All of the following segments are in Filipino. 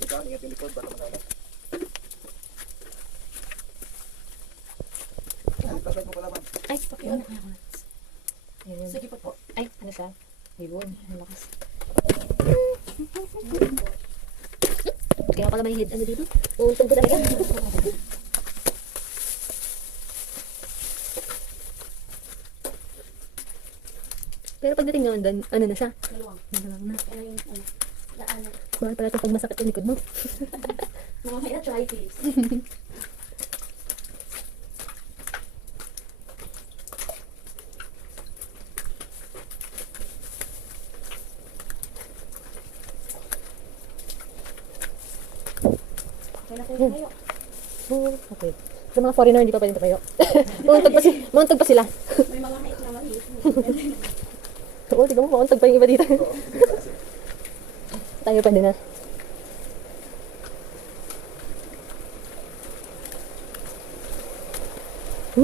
Ikaw, ingat yung likod, baka magalang. Ay, flashlight mo pala, man. Ay, pakiyon. Sige po. Ay, ano siya? Ayun, malakas. Kaya pala may hid ano dito? Uuntog ko talaga. Pero pagdating naman doon, ano na siya? Maluwang na. Kaya yung daan. Bakit pala ito pag masakit yung likod mo? Mamaya try please. Kaya po kayo. Oh, okay. Sa mga foreigner, hindi pa pwedeng tumayo. Mauntog pa sila. May mga height na maliit. Oo, tignan mo, mauntog pa yung iba dito. Tayo pa din na. So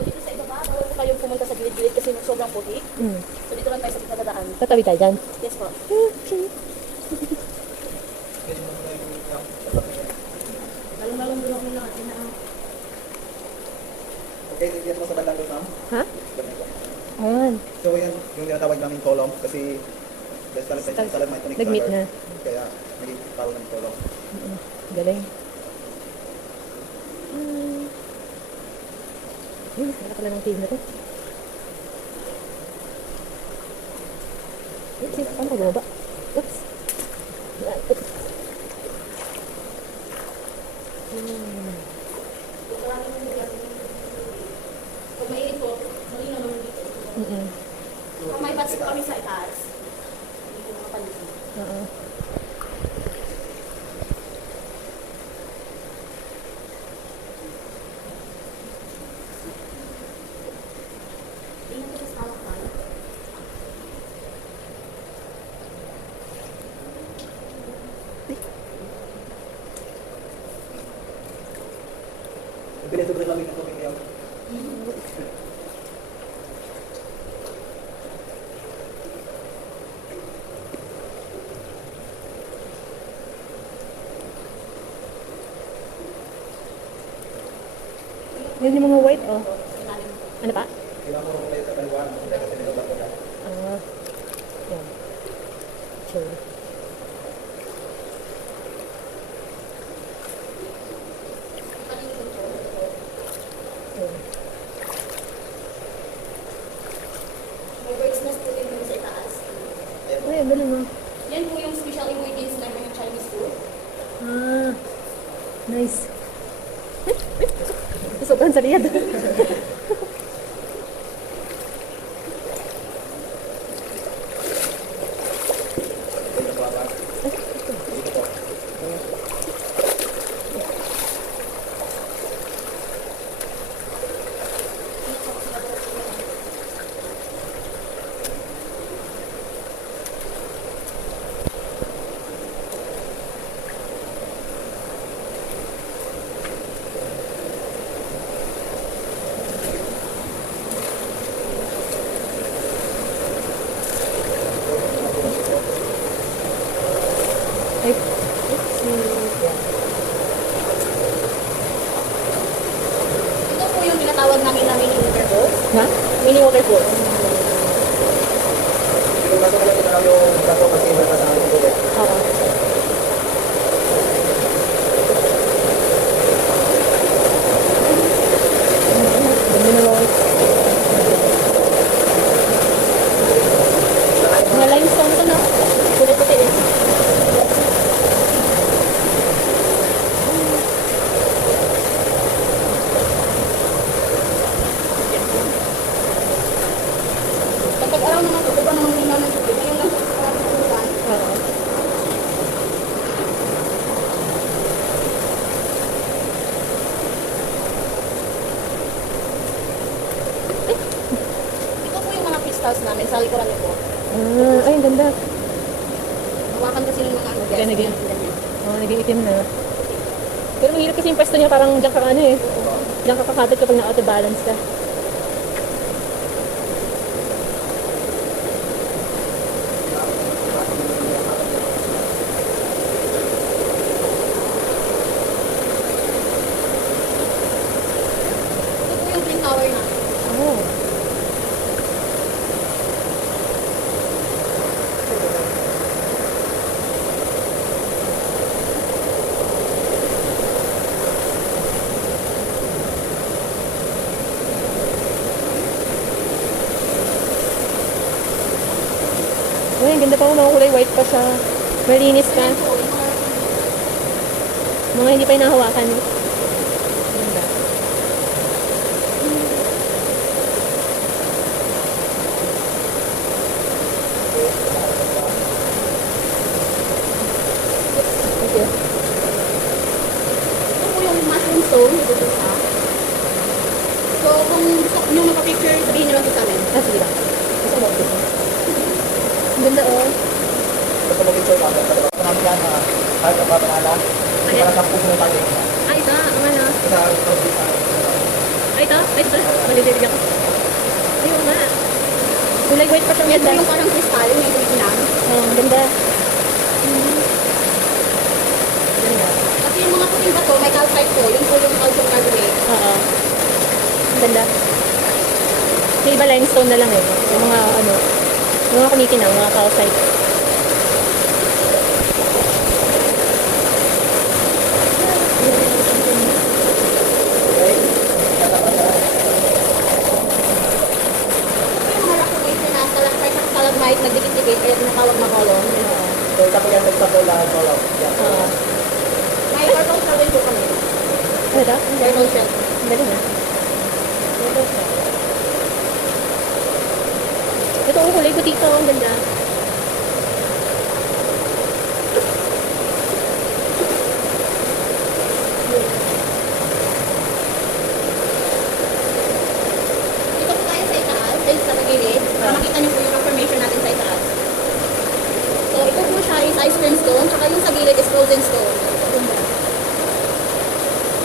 dito sa ibaba, bawal po kayong pumunta sa gilid-gilid kasi sobrang puti. So dito lang tayo sa kitadadaan. Tatabi tayo dyan. Yes po. Lalong-lalong doon ako lang. Okay, yan mo sa bandang doon, ma'am. Ha? Ganito. Ayan. So yan, yung tinatawag namin column kasi stalagmite Nag-meet na. Kaya naging tawag ng column. Galing. Wala pala ng team na to. Oops, paano ka bumaba? Oops. Oops. Pag mainit po, malinaw naman dito. Kung may bats kami sa itaas, hindi ko makapaligid. Oo. Tingnan ko sa hawak na. Pili sobrang lamig ng tubig ngayon. Yun yung mga white, oh. Ano pa? Kailangan mo kayo sa kaliwan, hindi kasi nilabas ko na. Yan. Sure. May bird's nest po din dito sa itaas. Ay, ang galing, oh. Yan po yung special ingredients ng mga Chinese food. Nice. Sobrang saliyad. Ay, Ito po yung tinatawag namin na mini waterfall. ha? Mini waterfall. Yung kaso ka lang ito yung kaso kasi nasa sa akin tubig. Oo. Ganda na, Lord. Mga limestone to, no? Puti-puti eh. Kapag araw naman po, iba naman linaw ng tubig. Ngayon lang po sa parang tulugan. Oo. Ito po yung mga crystals namin sa likuran niyo po. Ay, ang ganda. Hawakan kasi ng mga ano. Kaya naging- Naging itim na. Pero mahirap kasi yung pwesto niya, parang diyan ka ano eh. Diyan ka kakatid kapag na-auto balance ka. Uy, ang ganda pa mo. Mga kulay white pa siya. Malinis ka. Ayan po, yung mga Mga hindi pa inahawakan. Ganda. Thank you. ito po yung mushroom stone. Ito po siya. So, kung gusto nyo magpa-picture, sabihin nyo lang po sa amin. Ah, sige lang. Gusto mo dito. Ang ganda oh. Gusto mo picture namin. Pagkakita namin yan, kahit ang papanala, hindi pa lang sa puso ng tayo. Ah, ito. Ang ano. Sa pag-ibig Ah, ito. Ay, ito. Malililig ako. Ayun nga. Kulay white pa siyang Ito ganda. yung parang kristal, yung original. Oh, ang ganda. Ganda. Kasi yung mga puting bato, may calcite po. Yun po yung calcium carbonate. Oo. Ang ganda. Yung iba limestone na lang eh. Yung mga ano, yung mga kumikinang, mga calcite. Ito yung mga rock formation na stalactite at stalagmite, nagdikit-dikit, kaya tinatawag na column. So, ito po yan, nagsapo lang ito lang. Oo. May turtle shell din po kami. Ano ito? Turtle shell. Ang galing ah. Ito ang kulay butiko. Ang ganda. Dito po tayo sa itaas, ay sa gilid, para makita niyo po yung rock formation natin sa itaas. So, ito po siya is ice cream stone, tsaka yung sa gilid is frozen stone.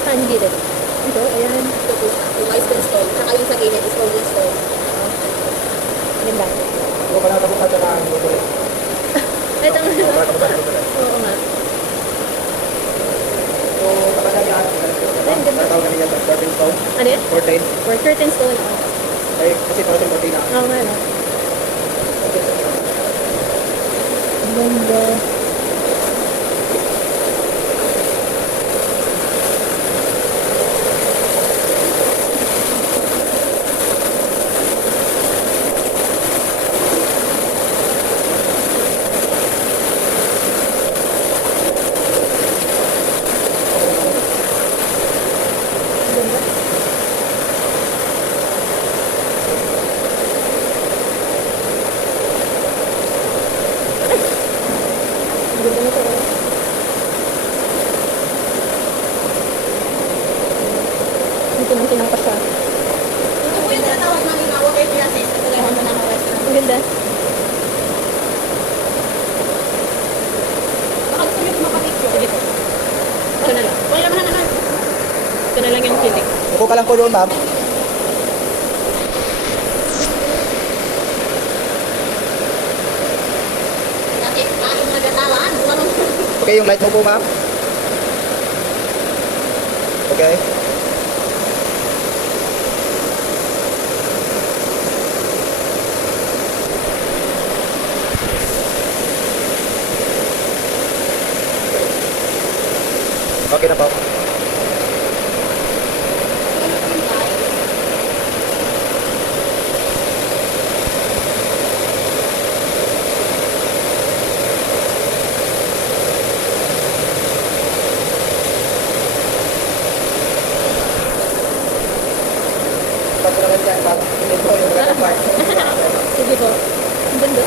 Saan gilid? Ito, ayan. Ito po siya, yung ice cream stone, tsaka yung sa gilid is frozen stone. Ganda. Hindi ko pa nakatabukan sa lang. Ito nga. Hindi ko pa nakatabukan sa lang. Oo nga. So, kapag namin ang Ayun, ganda. tawag namin yan, curtain stone. Ano yan? Curtain. For curtain stone. Ay, kasi para sa curtain na. Oo nga, no? Ganda. Ganda. Ang ganda nito, oh. Dito nang tinang pa siya. Ito po yung tinatawag namin na water terraces, katulad ng mga western. Ang ganda. Baka gusto niyo po mapapicture. Sige po. Ito na lang. Wala naman na naman. Ito na lang yung kilik. Upo ka lang po doon, ma'am. Dati, yung nagatawan. Walang Okay, yung light mo po, ma'am. Okay. Okay na po. Pag naman yan, ma'am. Hindi po yung mga part. Sige po. Ang ganda.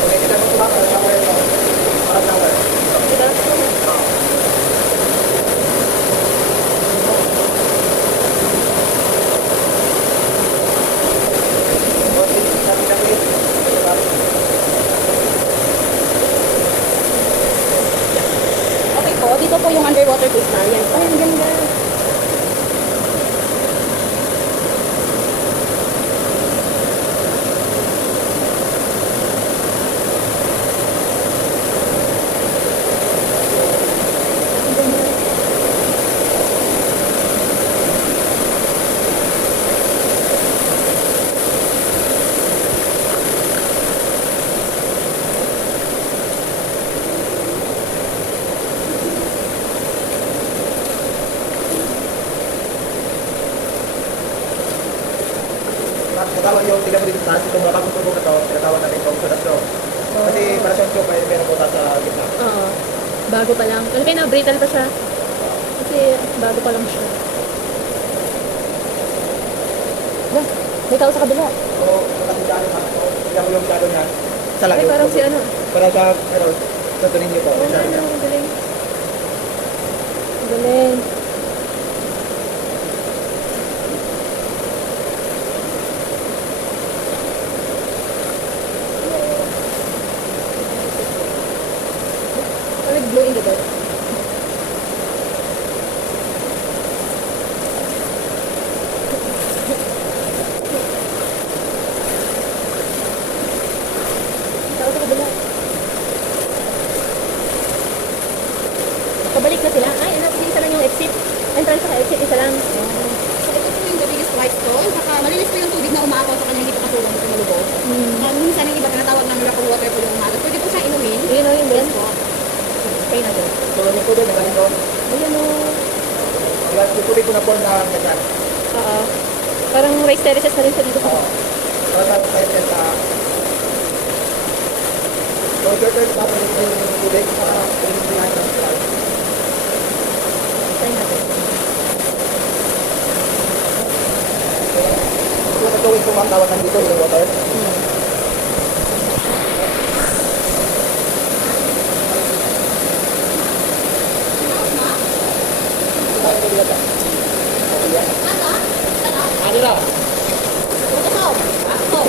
Okay, kita mo po, ma'am. Para shower ito. Para shower. Diba? Okay, sabi na please. Okay, ma'am. Okay po, dito po yung underwater crystal. Yan po. Ay, ang ganda. tinatawag yung tingnan mo dito taas, itong bakang tubo na to, tinatawag natin itong soda straw. Kasi para siyang straw, meron po sa gitna. Oo. Bago pa lang. Ano kaya brittle pa siya? Kasi bago pa lang siya. Ba, may tao sa kabila. So, nakatindaan naman ito, tingnan mo yung shadow niya. Sa Ay, layo. parang si ano. Para sa, pero, tutunin niyo po. Oo, Sa ano, niya. ang galing. Ang galing. Parang glow in the dark. Tao sa kabila. Pabalik na sila. Ay, ano, isa lang yung exit. Entrance sa exit, isa lang. So, ito po yung the biggest white stone. Saka malinis po yung tubig na umaapaw sa kanya, hindi po katulong sa malubog. Minsan yung iba tinatawag na miracle water po yung umaga. Pwede po siya inumin. Yun o, yun Yes din. po. Try natin. So, yung tubig na ganito, Ayan o. yung tubig ko na po na ganyan. Oo. Parang rice terraces na rin sa dito. Oo. So, sa side sa... So, your turn tapos yung tubig, para yung behind the straw. Try natin. So, yung tubig ko tawag nandito, yung water. Ano na? Ito po. Ako.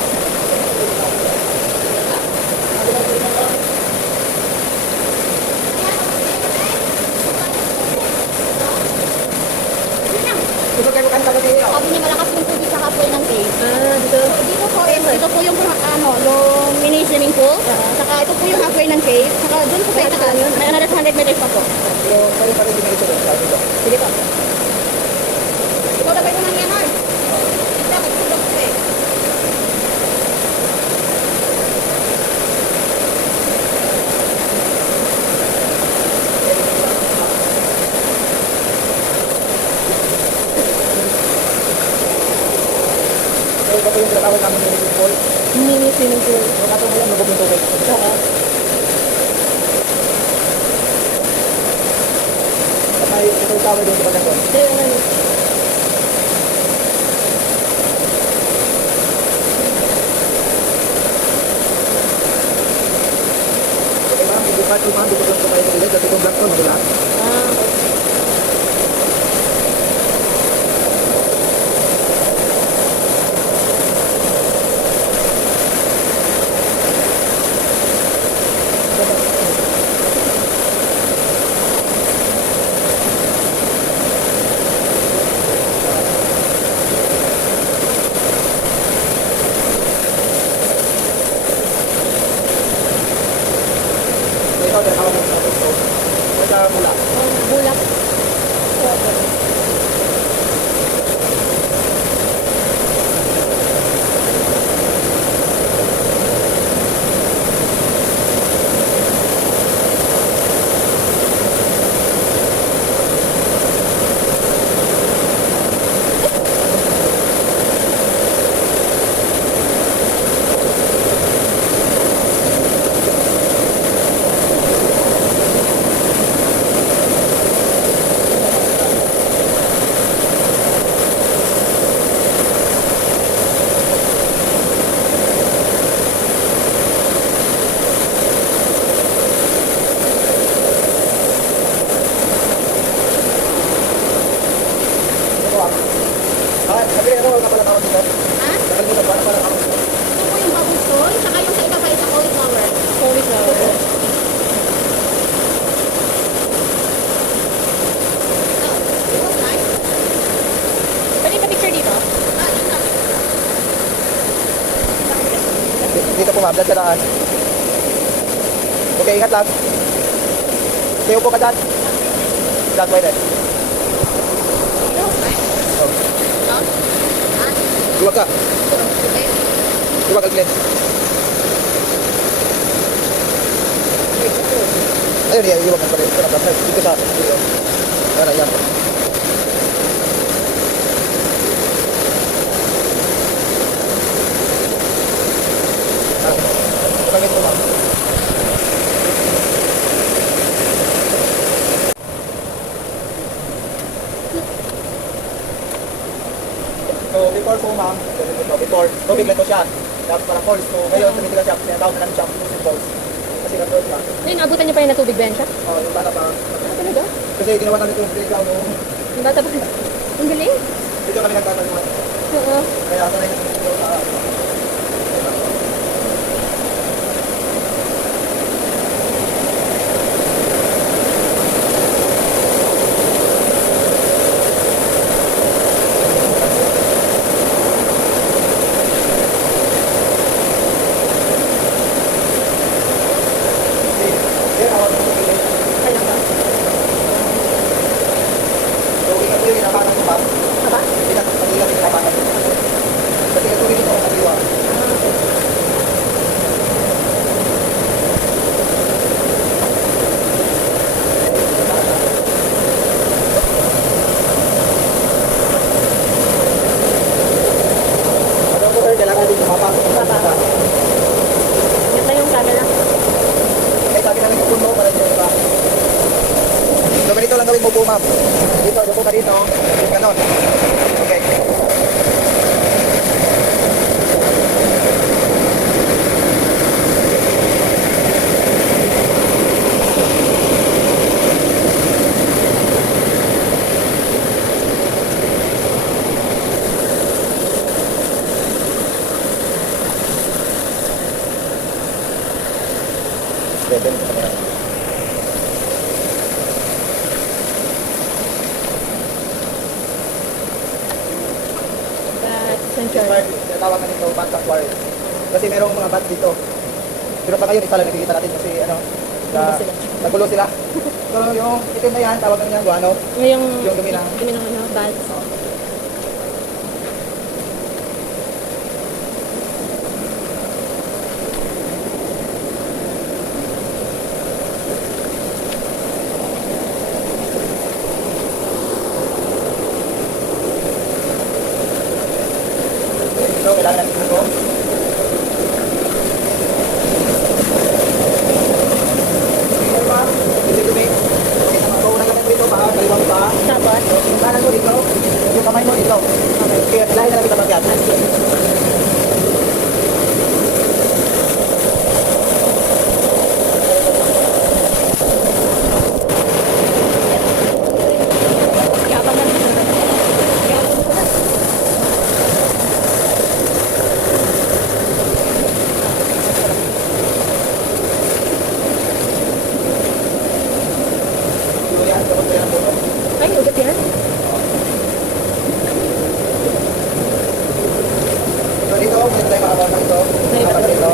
Gusto kayo kanta kasi yun. Sabi niya malakas yung tubig sa halfway ng cave. Ah, dito. So, dito po is, ito po yung yung mini swimming pool. Saka ito po yung halfway ng cave. Saka doon po sa itaas, may another 100 meters pa po. So, pwede pa rin dinito doon. Sabi ko. Sige po. Ikaw na ba ito nang yan, Art? Ito, magtulog ko eh. So, ito po yung tinatawag namin yung swimming pool. Mini swimming pool. So, kaso mo yan, lubog yung tubig. Oo. At may ito yung tawag doon sa pagkaton. Kaya yung ano. Okay, ma'am, ibukat yung ma'am, dito ko kayo ulit. At itong black to, magula. Ah, okay. So, ito, tinatawag namin sa ito. So, sa mula. Bulak. Sabi ano, kapala tawag dito? Ha? Nakalimutan ko, ano pala tawag dito? Ito po yung bubble stone. Saka yung sa ibaba is a cauliflower. Cauliflower. So, it was nice. Pwede pa picture dito? Ah, yun lang. Dito po ma'am, dyan sa daan. Okay, ingat lang. Okay, upo ka dyan. Dyan, pwede. It was nice. Oh. Down. Ah, Iwag ka. okay. Iwag ka, Glenn. Ayun, yan, iwag ka pa rin. Dito sa dito. Ayan, yan. before po ma'am, before, tubig lang to siya. Tapos parang falls to, ngayon tumitigas siya, tinatawag na namin siya pusin falls. Kasi na-falls siya. Ngayon, abutan niyo pa yung natubig ba yan siya? Yung bata pa. Ah, talaga? Kasi ginawa namin itong playground, no? Yung bata ba? Ang galing. Dito kami nagtataluan. Oo. Kaya sanay na dito sa... Kailan ba? So, ingat ko yung pinapatang ko ba? Aba? Ingat ko yung pinapatang ko. Kasi ito rin ito ang katiwa. Ano po sir, kailangan din pumapasok ang Papasok. katiwa. Ingat na yung camera. Eh, sabi namin kung mo para dito ba? So, ganito lang gawin mo po, ma'am. Dito, doon ka dito. Ganon. Okay. Pwede mo sa kamera. That's This central. part, tinatawagan nito bats of war. Kasi merong mga bats dito. Pero pa ngayon, isa lang nakikita natin kasi ano, Gulo sila. nagulo sila. So yung itim na yan, tawag namin yan guano. Ngayong Yung dumi ng- dumi ng ano, bats. So kailangan natin ito. Okay ba? Dito dumi. Okay, so una natin dito pa, kaliwang pa. Tapos, Yung kanan mo dito, yung kamay mo dito. Okay, lahat na lang kita mag-yan. yabang na naman. Yabang ko na. So yan, tapos ko yan ang puno. Ay, ugat yan. So dito, may tayo makakawal ito. May Apat dito.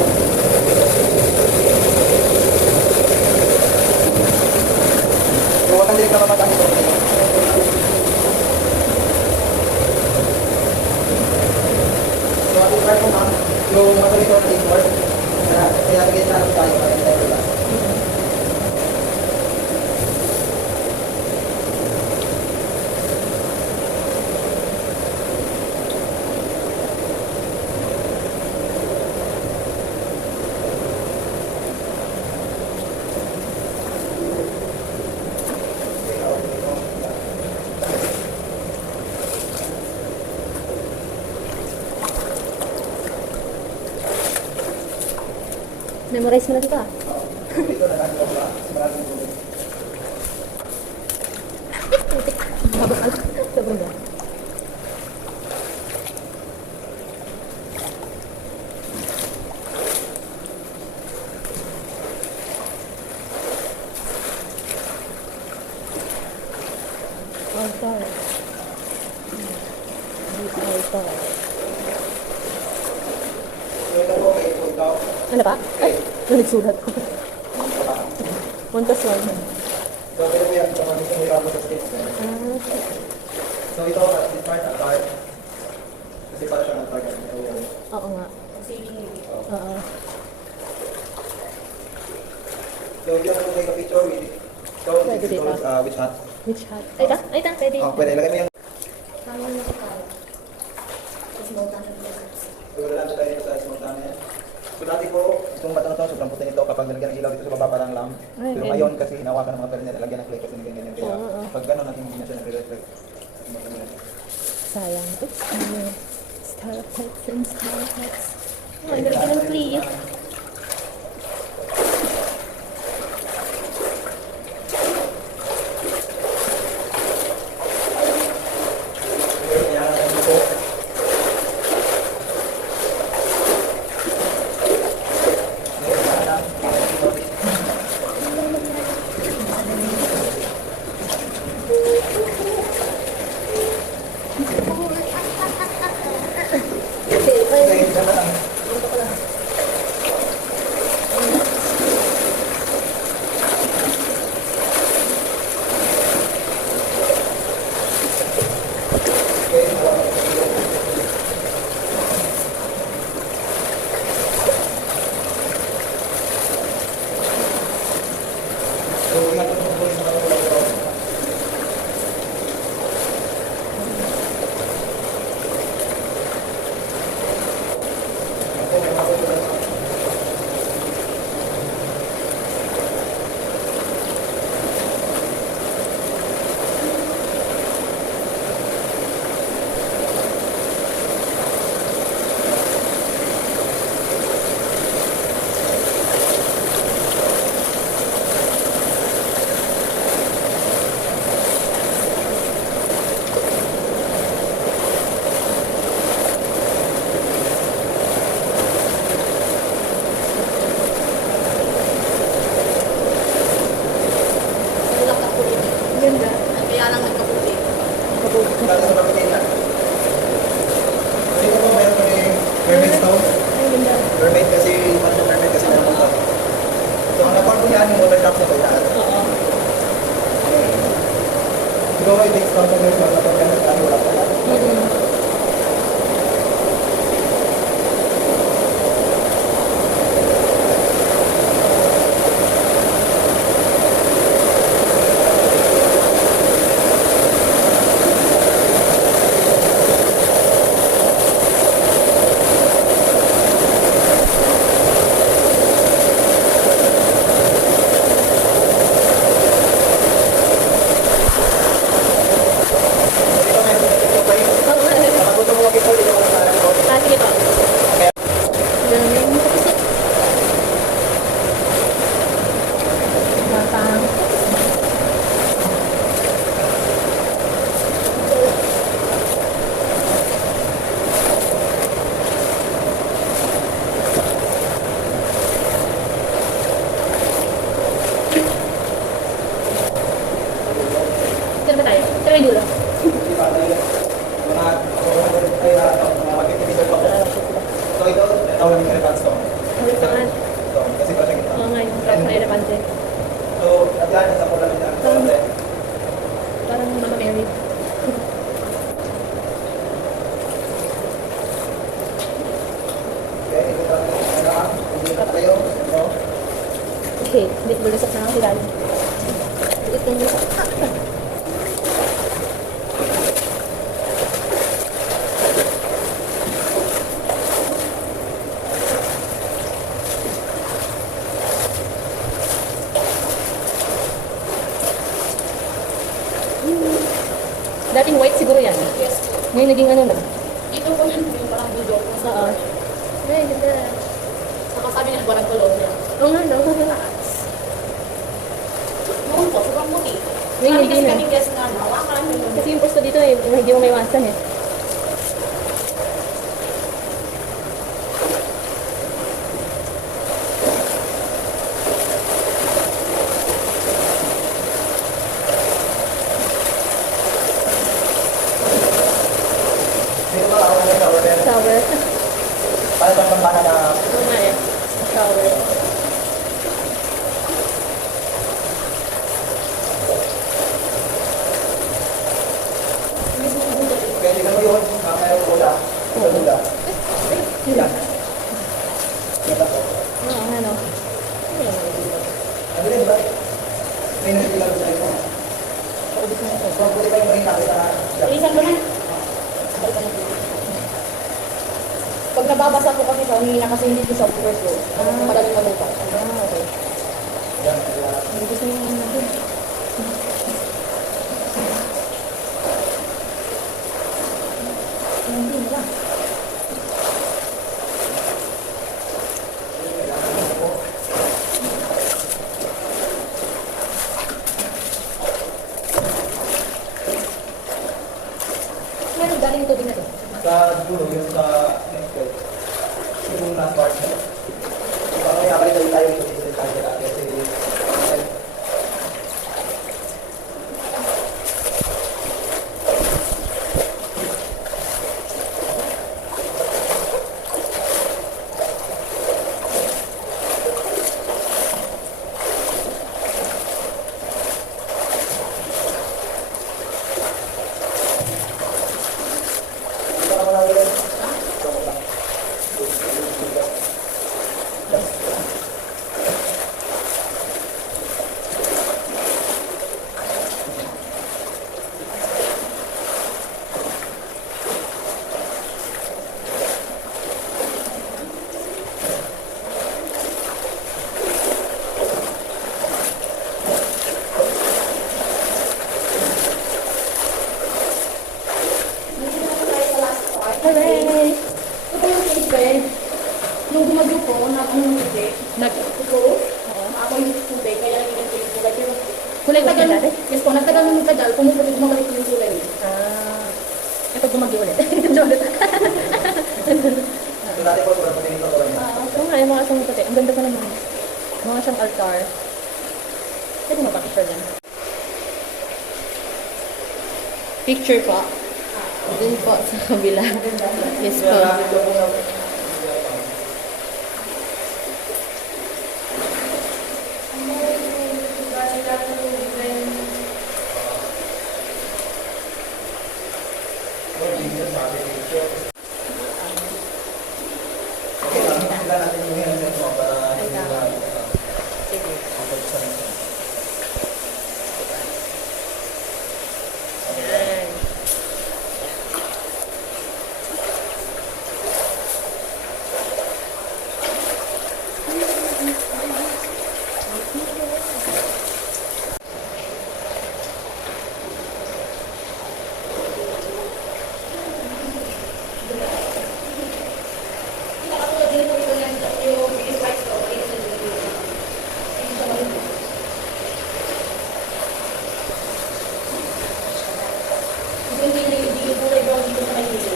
So huwag kang direct na mamatang ito. So ating part mo ma'am, yung mata nito na dito. Kaya lagay sa alam tayo para tayo relax. Memorize mo na dito ah. Dito na lang ito ba? Maraming tubig. Sobrang ba? Altar. Altar. So ito po, may ikaw. Ano pa? Ay, nagsulat ko. 1 plus 1. So pwede po yan sa mga gusto hirap mo sa skits. So ito, this part, part. Kasi para siya ng target. Oo nga. Oo. So if you want to take a picture with it, so Pwede this is dito. which hat? Which hat? Ay, ta? Ay, ta? Pwede. Oh, pwede. Lagay mo yung Tama na po tayo. Tapos mo tayo ng results. so wala lang tayo dito sa small time. So dati po, itong bata na to, sobrang puti nito kapag nilagyan ng ilaw dito sa baba parang lamp. Ay, Pero okay. ngayon kasi hinawakan ng mga pera nila, lagyan ng clay kasi ganyan. Kaya Oo. pag gano'n natin hindi na siya nagre-reflect. Sayang. Oops. Ano? Stalactites and stalactites. Oh, ang ganda ng tree. Tulak na pulit. Ang ganda. Kaya lang nagkapulit. Para sa pagkita. Dito po mayroon kami mermaid stone. Ang ganda. Mermaid kasi, ano mermaid kasi na punta. So, ang napart po yan yung water drop sa kailangan. Oo. Siguro it takes time to make mga napart yan at wala pa. Dito may ito pa yun. Oo nga. Kapag gusto mo makita, dito ko lang sa alam ko. Ah, sige po. Galing. Batang. Saan ba tayo? Saan may dulo? So ito, tawag namin elephant stone. Halitaan. Stone, kasi pa siya kita. Oo nga, yung trap na elepante. So, at yan, nasa pula nila. Parang Mama Mary. Okay, ito pa hindi pa tayo. No? Okay, hindi bulusok na ako si Daddy. Itong lusok. Dating white siguro yan. Yes po. Ngayon naging ano na. Dito po yun yung parang budok po sa... Oo. Ay, ganda. Saka sabi niya parang Colombia. Oo nga, no? Noon po, sobrang puti. Ngayon Sabi hindi kasi na. kaming guest na hawakan. Kasi yung posto dito eh, hindi mo maiwasan eh. Dito ba ako ng shower bed? Shower. Para sa kampana na Oo nga eh. Shower. kaya tingnan mo yun, mayroong pula. Ito pula. Yan. Yan ako. Oo nga no. Ano rin ba? May nagsilang sa ito. Kung pwede kayo makita kita na. Ilisan ko na. Pag nababasa po kasi sa humihina kasi hindi po sa overflow. Madaling malupa. Ah, okay. Yan. Hindi gusto niyo ano dun. Hindi na lang. galing yung tubig na to? Sa dulo, yung sa next step. Yung last part. Parang may akali tayo yung position tayo sa atin. Kasi Hooray! Ito pa yung case bed. Nung gumagyo po, nakakong tubig. Ito, ako yung tubig, kaya naging case tubig. Pero, Kulay ba nagtagal- dati? Yes po, nagtagal nung nagtagal, pumupulit bumalik yung kulay. Ah. Eh, pag gumagyo ulit. Jolet. ito natin po, sobrang pati nito ko lang. Oo nga, yung mga siyang puti. Ang ganda pa naman. Mga siyang altar. Pwede mo pa-picture yan. Picture po. Dun po sa kabila. Yes po. Okay lang, tingnan natin yung handset mo para hindi na Sige. Yan. Hindi yung kulay brown dito sa kanila.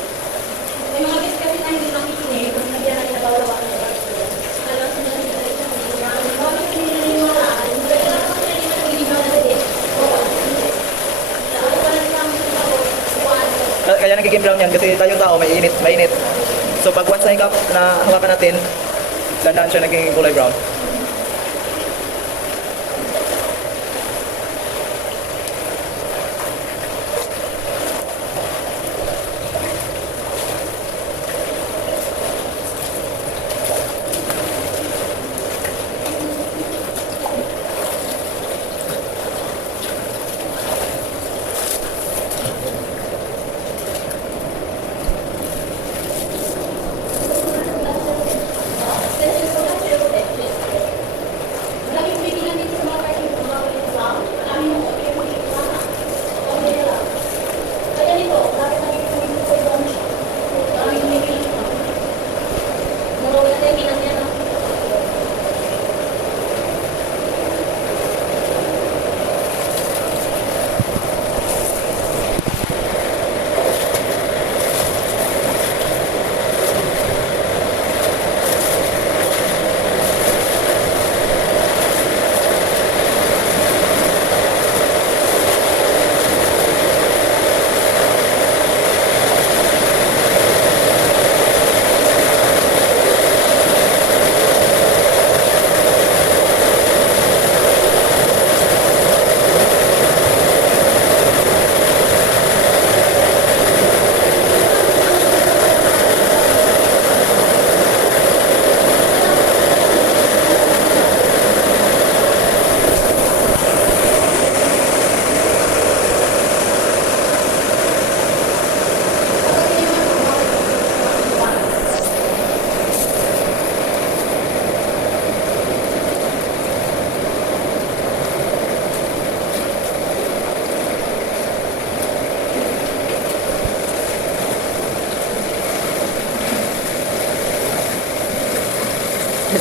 May mga guest kasi na hindi nakikinig, kung nagyan natin nabawalawa ng rights ko. Alam sa mga hindi natin sa kanila. Bakit hindi naniniwala? Kaya lang kung hindi ba na din? Oo. Lalo pa lang lang ako. Kaya nagiging brown yan kasi tayong tao may init, mainit. So pag once na hikap na hawakan natin, dandaan siya naging kulay brown.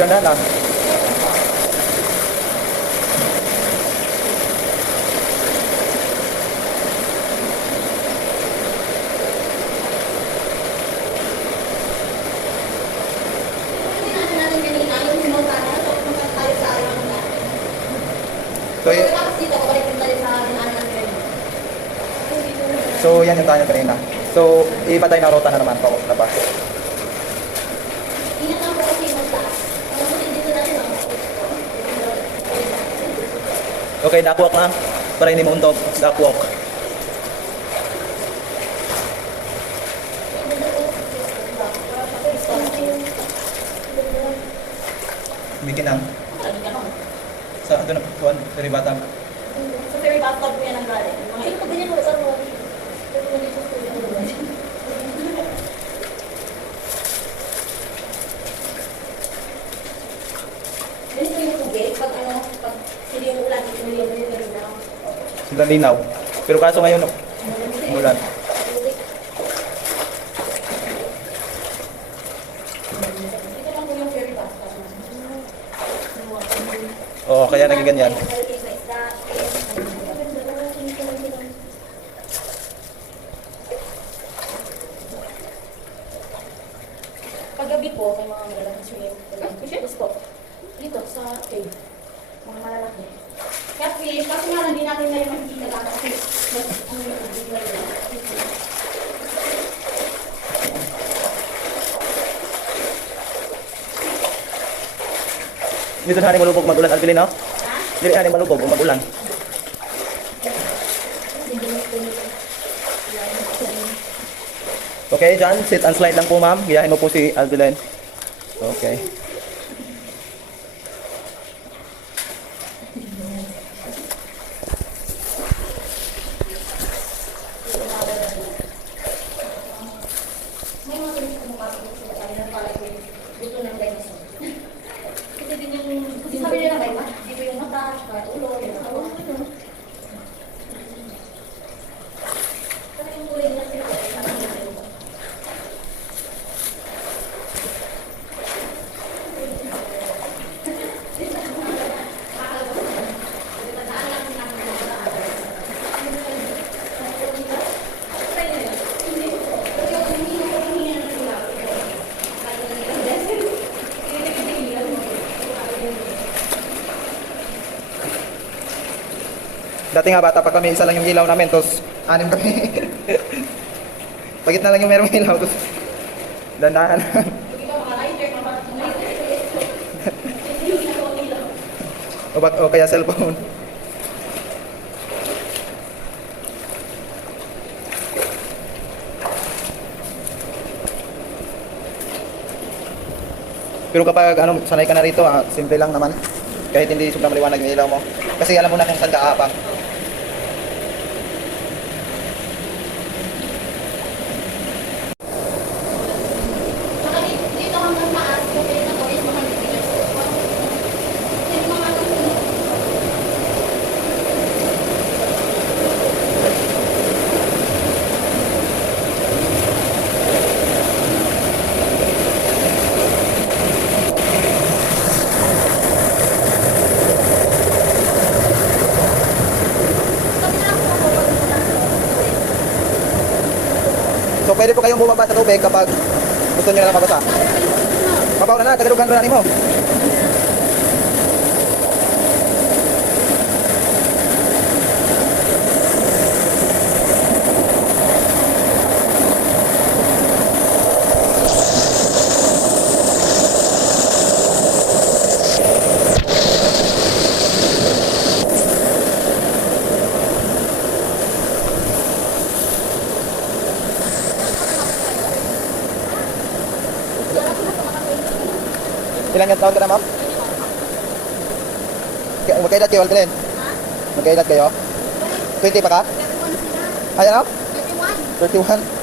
Ganda lang. So, yan yung tayo kanina. So, iba tayo na rota na naman pa. Inatan ko kasi yung taas. Ano dito natin ang Okay, dakwalk na. Para hindi mo untog. Dakwalk. Bikin lang. Sa ito na, kuwan, sa ribatang. Sa ferry bathtub ko yan ang galing. Mga pag ganyan mo, saan mo? Ganito yung tubig, pag hindi yung ulan, hindi yung ulan. Sobrang linaw. Pero kaso ngayon, umulan. Ito lang po yung ferry bathtub. Oo, kaya naging ganyan. Paggabi po, may mga magalaking swimming pool. Yes po. Dito, sa cave. Mga malalaki. Catfish, kasi nga hindi natin ngayon makikita lang kasi ano yung tubig na yun. Dito na rin malubog mag-ulan, Alpilin, no? Ha? Dito na rin malubog mag-ulan. Okay, dyan, sit and slide lang po, ma'am. Giyahin mo po si Alpilin. Okay. May mga tulis na mapapag sa kanya na pala ko dito ng dinosaur. Kasi din yung, kasi sabi nila may dito yung mata, tsaka ulo, yung ako. Kasi yung kulay nila sila, sabi nila sila. Dati nga bata pa kami, isa lang yung ilaw namin, tapos 6 kami. Pagit na lang yung merong ilaw, tapos dandahan. O kaya cellphone. Pero kapag sanay ka na rito, simple lang naman. Kahit hindi sobrang maliwanag yung ilaw mo. Kasi alam mo na kung saan kaapang. Saka dito hanggang taas, yung pinita ko is mga dito. Yung mga So pwede po kayong bumaba sa tubig kapag gusto nyo na lang mabasa. Mabaw na na, tagadugan na mo. Ilang yung taon ka na, ma'am? Magkailat kayo, Alvin? Magkailat kayo? 20 pa ka? Ay, ano? 31.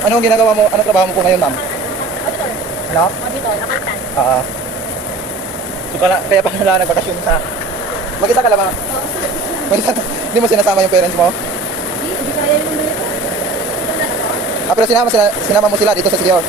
Anong ginagawa mo? Anong trabaho mo po ngayon, ma'am? Auditor. Ano? Auditor. Accountant. So, kaya pa wala nagbakasyon sa... Mag-isa ka lang, ma'am? Mag-isa. Hindi mo sinasama yung parents mo? Hindi kaya yung mga ito. Pero sinama mo sila dito sa Siyor?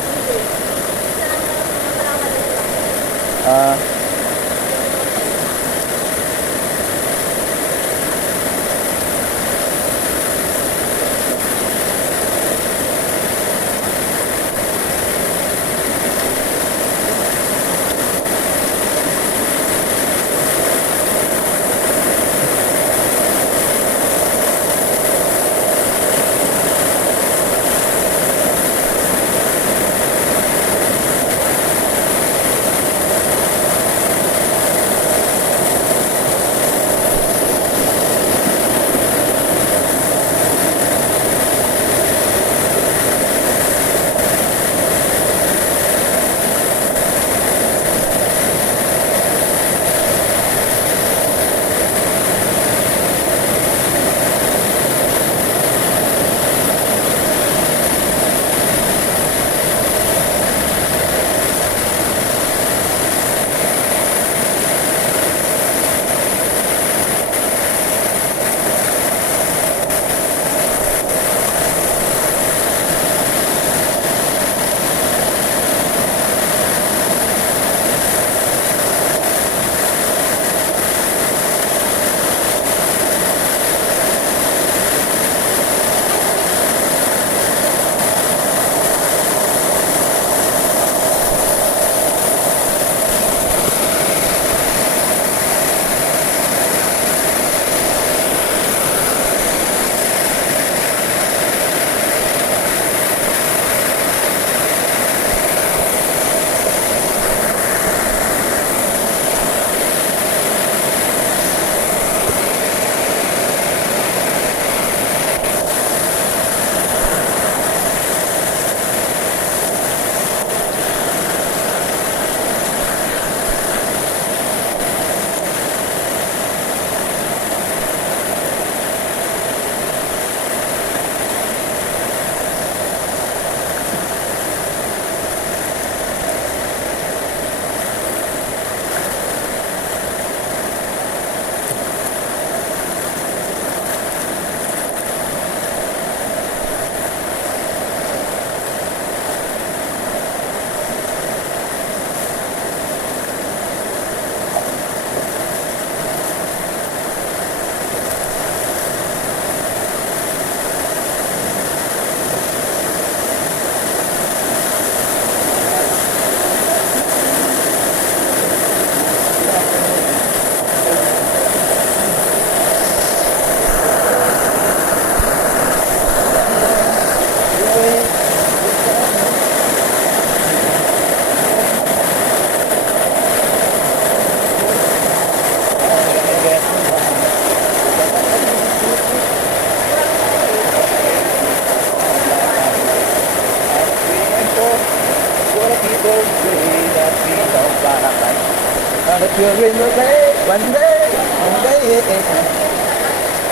But you're in the day, one day.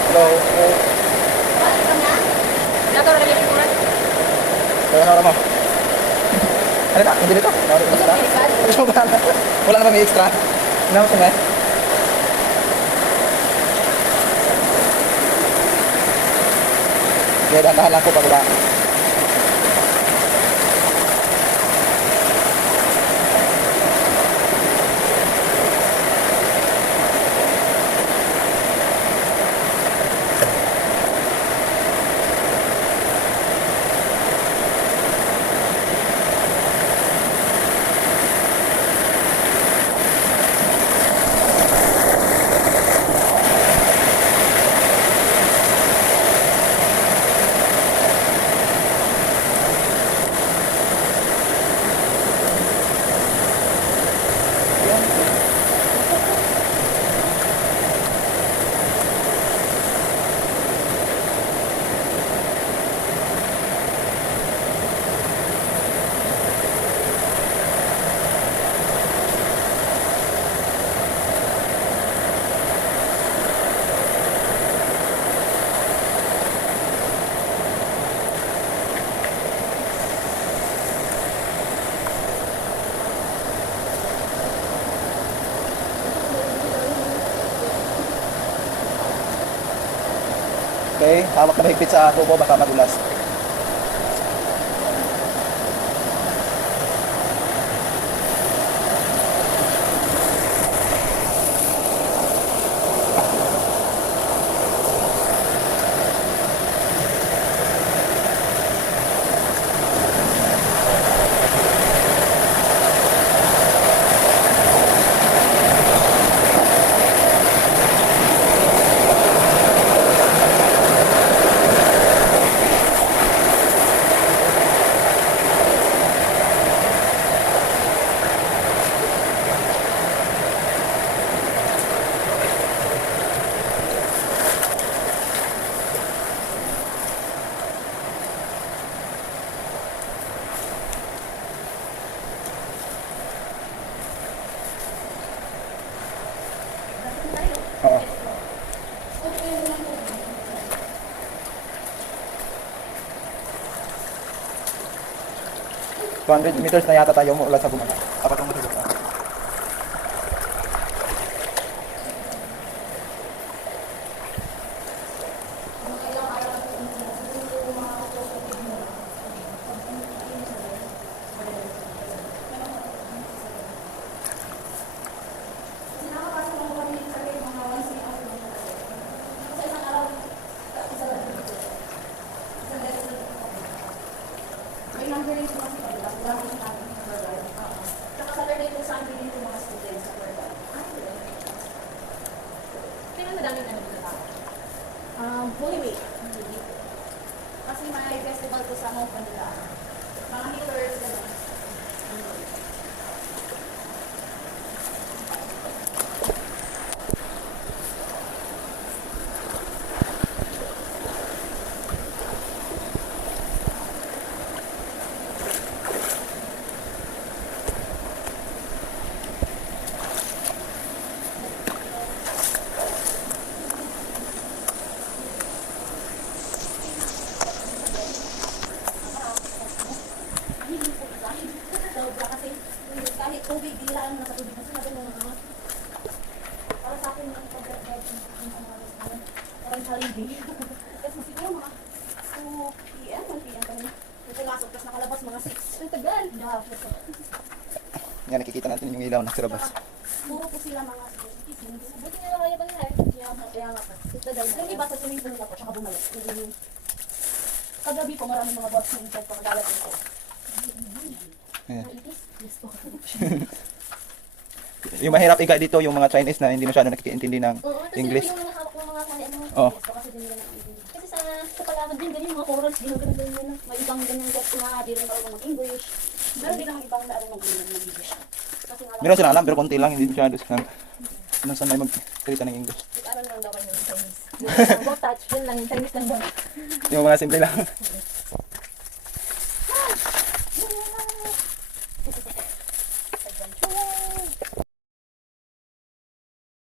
Hello. Dato lagi yung kurat. Kaya na mo. Ano na? Hindi dito? Wala naman may extra. Ano mo sa Kaya dahan lang po pababa. Okay, hawak na mahigpit sa tubo, baka madulas. Oo. 200 meters na yata tayo mula sa bumaba. Apat ang matulog. May number rin po kasi kami, lagi namin sa Portugal. Saka Saturday po Sunday din po mga students sa Portugal. Kaya madaming ano dito ba? Holy Week. Kasi may festival po sa Mount Manila. Mga hitters, gano'n. Kasi kahit tubig, di lang nasa tubig kasi maganda naman. Para sa akin, pag-drive parang challenging. Kasi siguro mga 2 p.m., 1 p.m. kami pupulasok, tapos nakalabas mga 6. Ang tagal! Yan, nakikita natin yung ilaw na sa labas. Puro po sila mga Buti na lang kaya ba nila? kaya nga po. Yung iba sa swimming pool na po, tsaka bumalik. Kagabi po, maraming mga bots na inside po, kagalat po. Ayan. Yes po. Yung mahirap iga dito, yung mga Chinese na hindi masyado nakikintindi ng Oo, kasi English. yung mga hawak ng mga kaya ano. Oh. Yes po, kasi din nila nakaintindi. Kasi sa Palawan din, ganyan mga chorals, ginagawa ganyan. May ibang ganyan guys na di rin marunong mag-English. Meron din ang ibang na rin mag-English. Kasi nga lang, Meron sila alam, pero konti lang, hindi masyado silang nasanay magsalita ng English. Aral lang daw kayo ng Chinese. About touch, yun lang, yung Chinese lang daw. Yung mga simple lang.